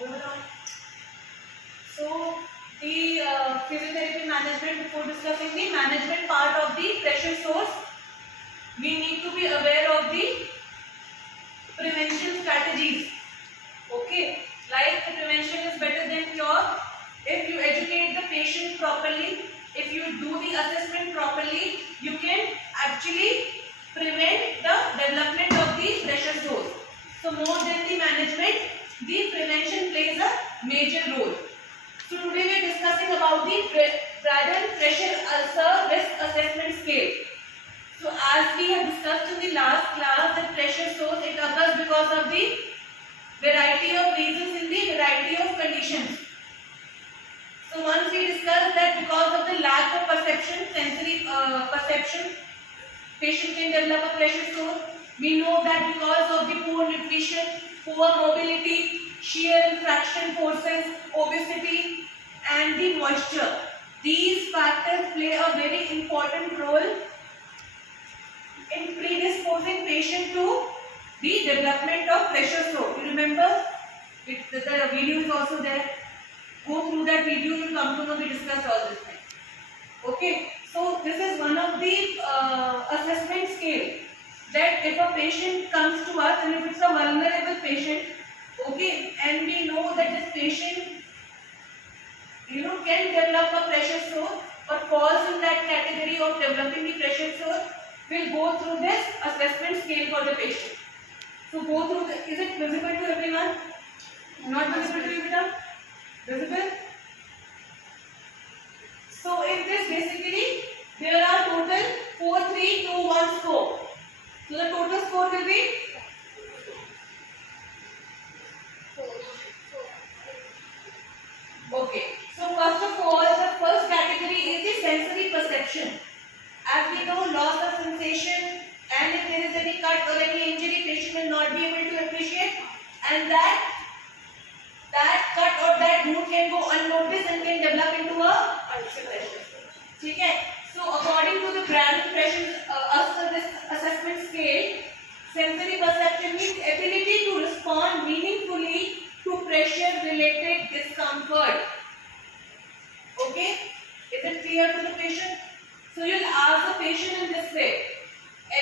Moving on. So the physiotherapy management, before discussing the management part of the pressure source, we need to be aware of the prevention strategies. Okay, like the prevention is better than cure. If you educate the patient properly, if you do the assessment properly, you can actually prevent the development of the pressure source. So more than the management, the prevention plays a major role. So today we are discussing about the Braden pressure ulcer risk assessment scale. So as we have discussed in the last class, the pressure source it occurs because of the variety of reasons in the variety of conditions. So once we discussed that because of the lack of perception, sensory perception, patient can develop a pressure sore. We know that because of the poor nutrition, poor mobility, shear and fraction forces, obesity and the moisture. These factors play a very important role in predisposing patient to the development of pressure stroke. You remember? The video is also there. Go through that video, you will come to know we discussed all this thing. Okay, so this is one of the assessment scale that if a patient comes to us and if it's a vulnerable patient, okay, and we know that this patient, can develop a pressure sore or falls in that category of developing the pressure sore, we'll go through this assessment scale for the patient. So go through is it visible to everyone? Not visible to you, Beta? Visible? So in this basically there are total 4, 3, 2, 1 score. So the total score will be okay. So first of all, the first category is the sensory perception. As we know, loss of sensation, and if there is any cut or any injury, patient will not be able to appreciate, and that cut or that wound can go unnoticed and can develop into a ulcer pressure. Okay? So according to the Braden pressure assessment scale, sensory perception means ability to respond meaningfully to pressure related discomfort. Okay? Is it clear to the patient? So you'll ask the patient in this way.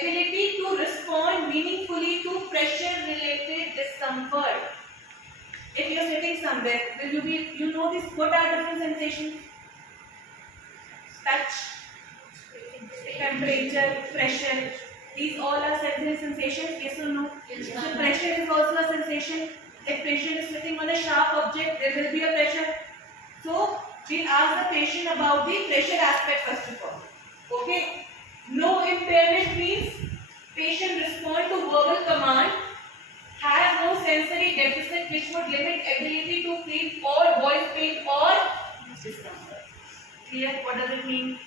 Ability to respond meaningfully to pressure related discomfort. If you are sitting somewhere, will you know this? What are different sensations? Touch, temperature, pressure. These all are sensory sensations, yes or no? Yes. So pressure is also a sensation. If patient is sitting on a sharp object, there will be a pressure. So we ask the patient about the pressure aspect first of all. Okay. No impairment means patient respond to verbal command, has no sensory deficit which would limit ability to feel or voice pain or discomfort. Clear? What does it mean?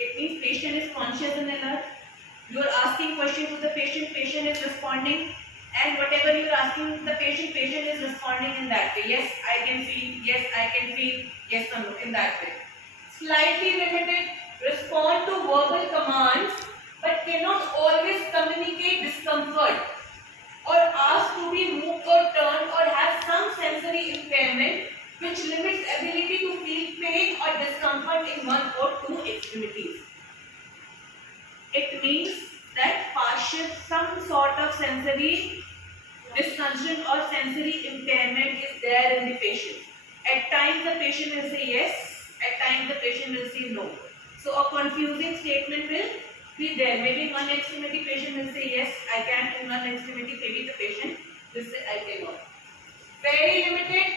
It means patient is conscious and alert. You are asking questions to the patient, patient is responding, and whatever you are asking the patient, patient is responding in that way. Yes, I can feel. Yes, I can feel. Yes or no, in that way. Slightly limited, respond to verbal commands, but cannot always communicate discomfort or ask to be moved or turned or have some sensory impairment which limits ability to feel pain or discomfort in one or two extremities. It means that partial some sort of sensory dysfunction or sensory impairment is there in the patient. At times the patient will say yes, at times the patient will say no. So a confusing statement will be there. Maybe in one extremity patient will say yes, I can. In one extremity maybe the patient will say I cannot. Very limited.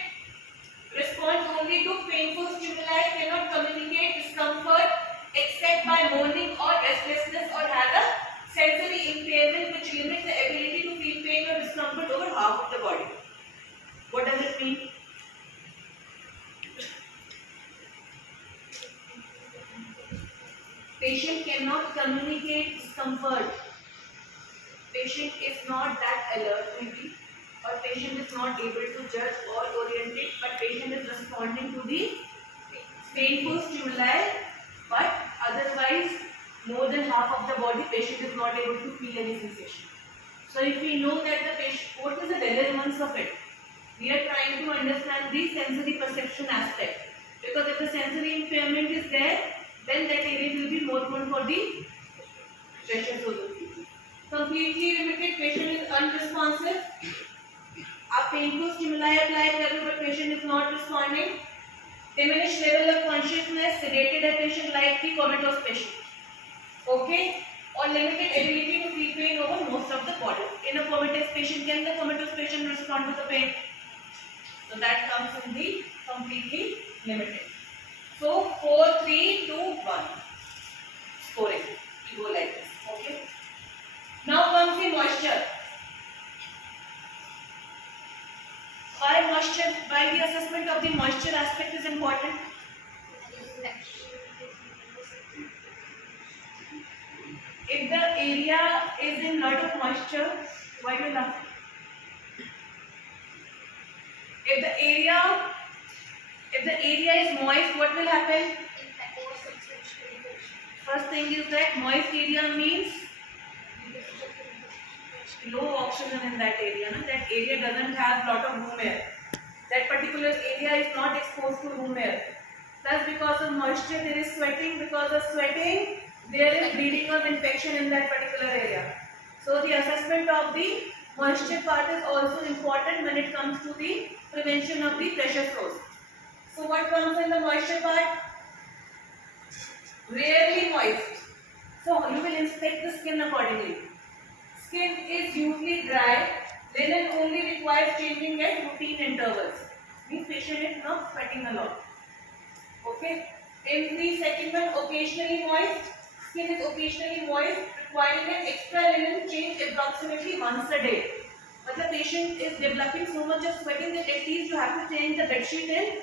Responds only to painful stimuli, cannot communicate discomfort except by moaning or restlessness or has a sensory impairment which limits the ability to feel pain or discomfort over half of the body. What does it mean? Patient cannot communicate discomfort. Patient is not that alert maybe, or patient is not able to judge or orientate, but patient is responding to the painful stimuli, but otherwise more than half of the body, patient is not able to feel any sensation. So if we know that the patient, what is the relevance of it? We are trying to understand the sensory perception aspect. Because if the sensory impairment is there, then that area will be more prone for the pressure sore. Completely limited, patient is unresponsive. आप painful stimuli apply कर रहे हो but patient is not responding. Diminished level of consciousness, sedated a patient like the comatose patient. Okay? Or limited ability to feel pain over most of the body. In a comatose patient, can the comatose patient respond to the pain? So that comes in the completely limited. So 4, 3, 2, 1. Scoring. We go like this. Okay? Now comes the moisture. Why the assessment of the moisture aspect is important? If the area is in lot of moisture, why do you laugh? If the area is moist, what will happen? First thing is that moist area means low oxygen in that area. No? That area doesn't have lot of room air. That particular area is not exposed to room air. Thus, because of moisture, there is sweating. Because of sweating, there is bleeding or infection in that particular area. So, the assessment of the moisture part is also important when it comes to the prevention of the pressure sores. So, what comes in the moisture part? Rarely moist. So, you will inspect the skin accordingly. Skin is usually dry. Linen only requires changing at routine intervals. Means patient is not sweating a lot. Okay. In the second one, occasionally moist. Skin is occasionally moist, requiring an extra linen change approximately once a day. But the patient is developing so much of sweating that at least you have to change the bedsheet in.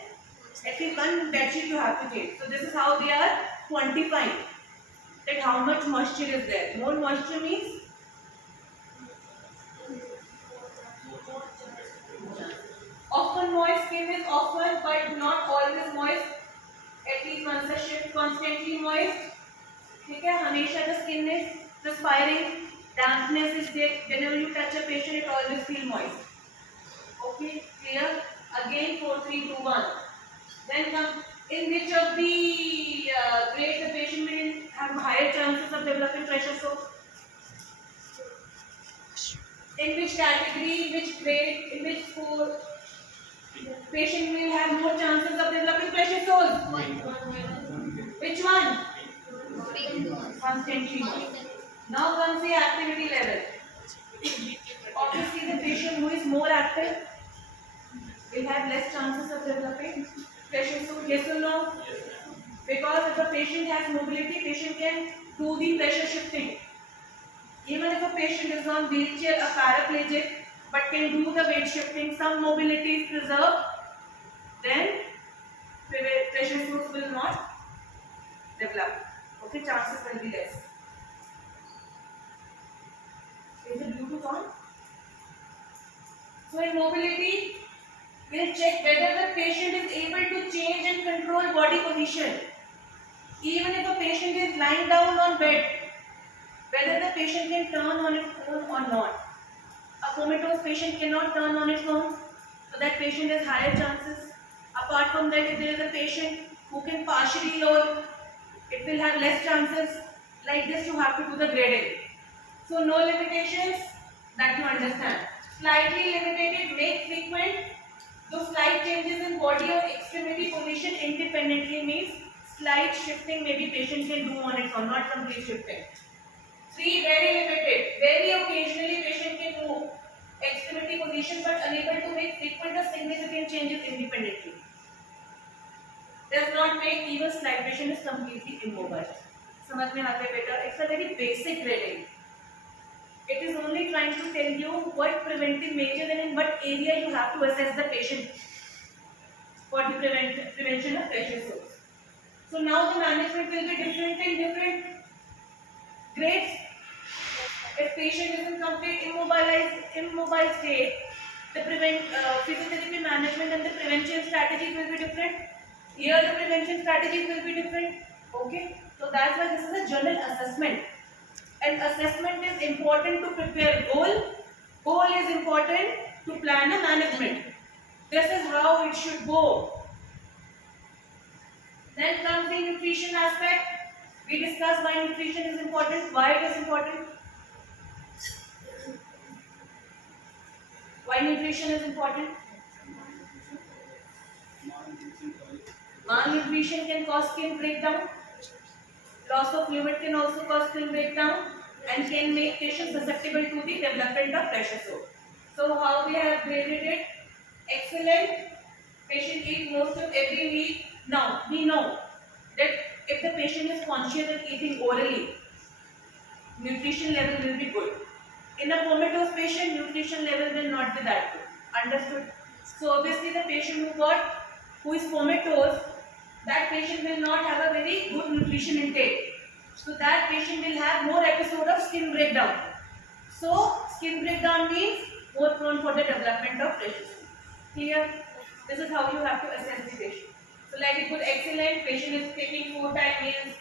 At least one bedsheet you have to change. So this is how they are quantifying that how much moisture is there. More moisture means often moist. Skin is often but not always moist. At least once a shift, constantly moist. ठीक है, हमेशा the skin is perspiring, dampness is there. Whenever you touch a patient, it always feel moist. Okay, clear? Again 4, 3, 2, 1. Then come in which of the grade the patient will have higher chances of developing pressure sore? In which category, which grade, in which score patient will have more chances of developing pressure sores? Which one? Constantly moist. Now comes the activity level. Obviously, the patient who is more active will have less chances of developing pressure sore. Yes or no? Because if a patient has mobility, patient can do the pressure shifting. Even if a patient is on wheelchair, a paraplegic, but can do the weight shifting, some mobility is preserved, then pressure sores will not develop. Okay, chances will be less. Is the Bluetooth on? So in mobility, we'll check whether the patient is able to change and control body position. Even if a patient is lying down on bed, whether the patient can turn on its own or not. A comatose patient cannot turn on its own, so that patient has higher chances. Apart from that, if there is a patient who can partially lower, it will have less chances. Like this, you have to do the grading. So no limitations, that you understand. Slightly limited, make frequent. Those slight changes in body or extremity position independently means slight shifting maybe patient can do on its own, not complete shifting. 3, very limited. Very occasionally patient can move extremity position but unable to make frequent or significant changes independently. Does not make even slight, patient is completely immobile. समझ में आता है बेटा? It's a very basic grading. It is only trying to tell you what preventive measures and in what area you have to assess the patient for the prevention of pressure sores. So now the management will be different in different grades. If patient is in complete immobile state, the physiotherapy management and the prevention strategies will be different. Here the prevention strategies will be different. Okay. So that's why this is a general assessment. And assessment is important to prepare goal. Goal is important to plan a management. This is how it should go. Then comes the nutrition aspect. We discussed why nutrition is important, why it is important. Why nutrition is important? Malnutrition can cause skin breakdown. Loss of fluid can also cause skin breakdown and can make patients susceptible to the development of pressure sore. So how they have graded it? Excellent. Patient eat most of every week. Now we know that if the patient is conscious and eating orally, nutrition level will be good. In a comatose patient, nutrition level will not be that good. Understood? So obviously the patient who is comatose, that patient will not have a very good nutrition intake. So that patient will have more episode of skin breakdown. So skin breakdown means more prone for the development of pressure sore. Clear? This is how you have to assess the patient. So like it could excellent, patient is taking 4 time meals,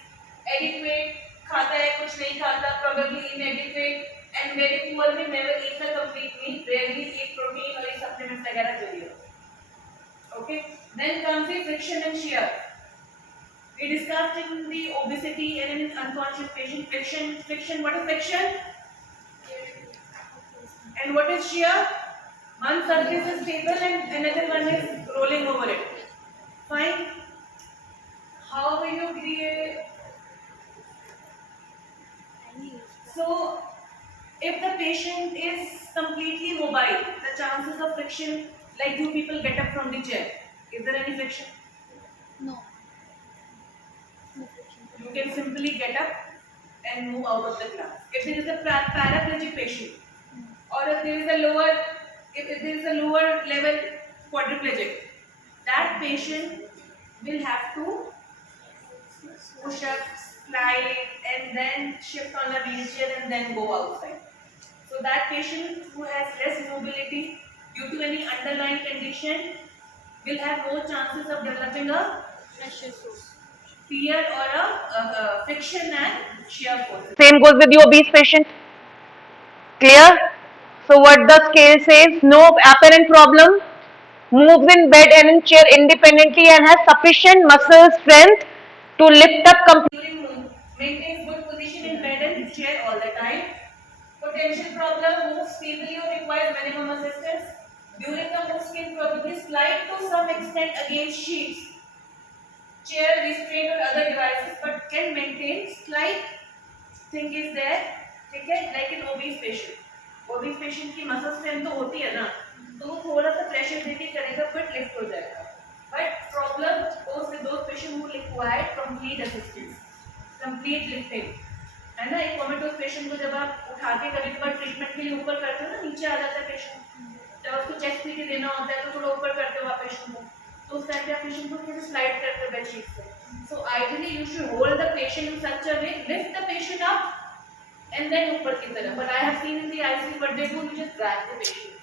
adequate, खाता है कुछ नहीं खाता, probably inadequate, and very poor will never eat the complete meal, rarely eat protein or eat supplements वगैरह जो भी हो. Okay. Then comes the friction and shear. We discussed in the obesity and in unconscious patient friction. What is friction? And what is shear? One surface is stable and another one is rolling over it. Fine. How will you create? So, if the patient is completely mobile, the chances of friction, like do people get up from the chair? Is there any friction? No. No friction. You can simply get up and move out of the class. If there is a paraplegic patient, or if there is a lower level quadriplegic, that patient will have to push up, slide, and then shift on a wheelchair and then go outside. So that patient who has less mobility due to any underlying condition will have more chances of developing a Pressure sore. fear or a friction and shear force. Same goes with the obese patient. Clear? So what the scale says, no apparent problem, moves in bed and in chair independently and has sufficient muscle strength to lift up completely. During move, maintains good position in bed and chair all the time. Potential problem, moves feebly or requires minimum assistance. During the move, can probably slide to some extent against sheets, chair, restraint or other devices, but can maintain slight thing is there. ठीक है, like an obese patient. Obese patient की muscle strength तो होती है ना, तो वो थोड़ा सा pressure देके करेगा but lift हो जाएगा. But problem goes with those patients who require complete assistance, complete lifting. है ना, एक comatose patient को जब आप उठा के कभी-कभार treatment के लिए ऊपर करते हो ना, नीचे आ जाता है patient. जब आपको chest पे के देना होता है तो थोड़ा ऊपर करते हो आप patient को. तो उस टाइम पे आप patient को कैसे slide करते हो bed sheet से. So ideally you should hold the patient in such a way, lift the patient up and then ऊपर की तरफ. But I have seen in the ICU what they do, you just drag the patient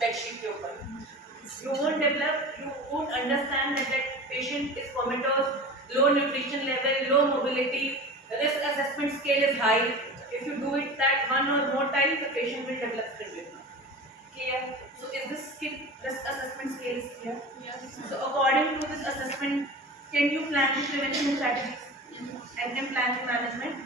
bed sheet के ऊपर. You won't develop, you won't understand that that patient is comatose, low nutrition level, low mobility, risk assessment scale is high. If you do it that one or more times, the patient will develop skin breakdown. Clear? So is this risk assessment scale is clear? Yes. So according to this assessment, can you plan the prevention strategies and then plan the management?